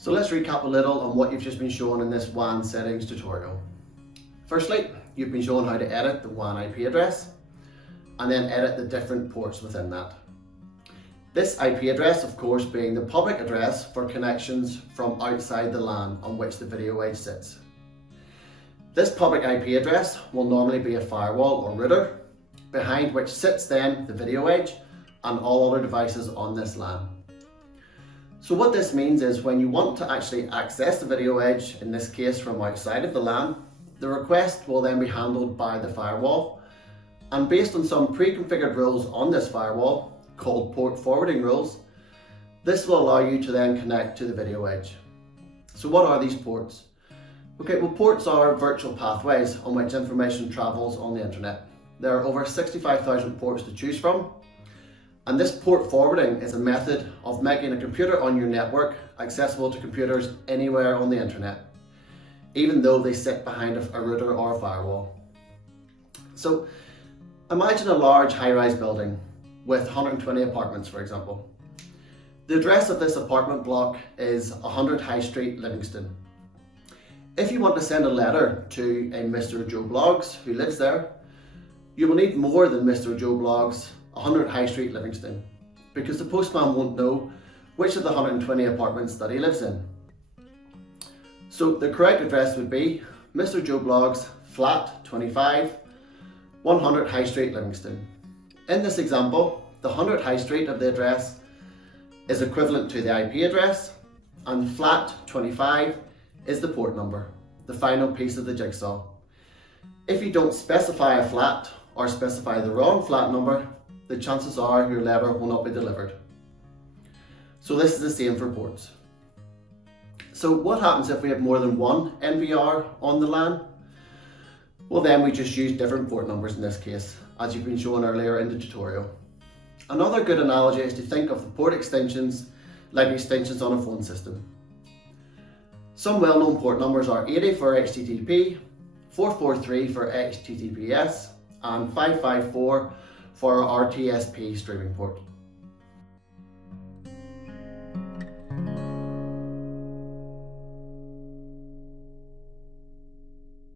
So let's recap a little on what you've just been shown in this WAN settings tutorial. Firstly, you've been shown how to edit the WAN IP address and then edit the different ports within that. This IP address, of course, being the public address for connections from outside the LAN on which the video edge sits. This public IP address will normally be a firewall or router, behind which sits then the video edge and all other devices on this LAN. So what this means is when you want to actually access the video edge, in this case from outside of the LAN, the request will then be handled by the firewall, and based on some pre-configured rules on this firewall, called port forwarding rules, this will allow you to then connect to the video edge. So what are these ports? Okay, well, ports are virtual pathways on which information travels on the internet. There are over 65,000 ports to choose from, and this port forwarding is a method of making a computer on your network accessible to computers anywhere on the internet, even though they sit behind a router or a firewall. So imagine a large high-rise building with 120 apartments, for example. The address of this apartment block is 100 High Street, Livingston. If you want to send a letter to a Mr. Joe Bloggs who lives there, you will need more than Mr. Joe Bloggs, 100 High Street, Livingston, because the postman won't know which of the 120 apartments that he lives in. So the correct address would be Mr. Joe Bloggs, flat 25, 100 High Street, Livingston. In this example, the 100 High Street of the address is equivalent to the IP address, and flat 25 is the port number, the final piece of the jigsaw. If you don't specify a flat or specify the wrong flat number, the chances are your letter will not be delivered. So this is the same for ports. So what happens if we have more than one NVR on the LAN? Well, then we just use different port numbers in this case, as you've been shown earlier in the tutorial. Another good analogy is to think of the port extensions like extensions on a phone system. Some well-known port numbers are 80 for HTTP, 443 for HTTPS, and 554 for our RTSP streaming port.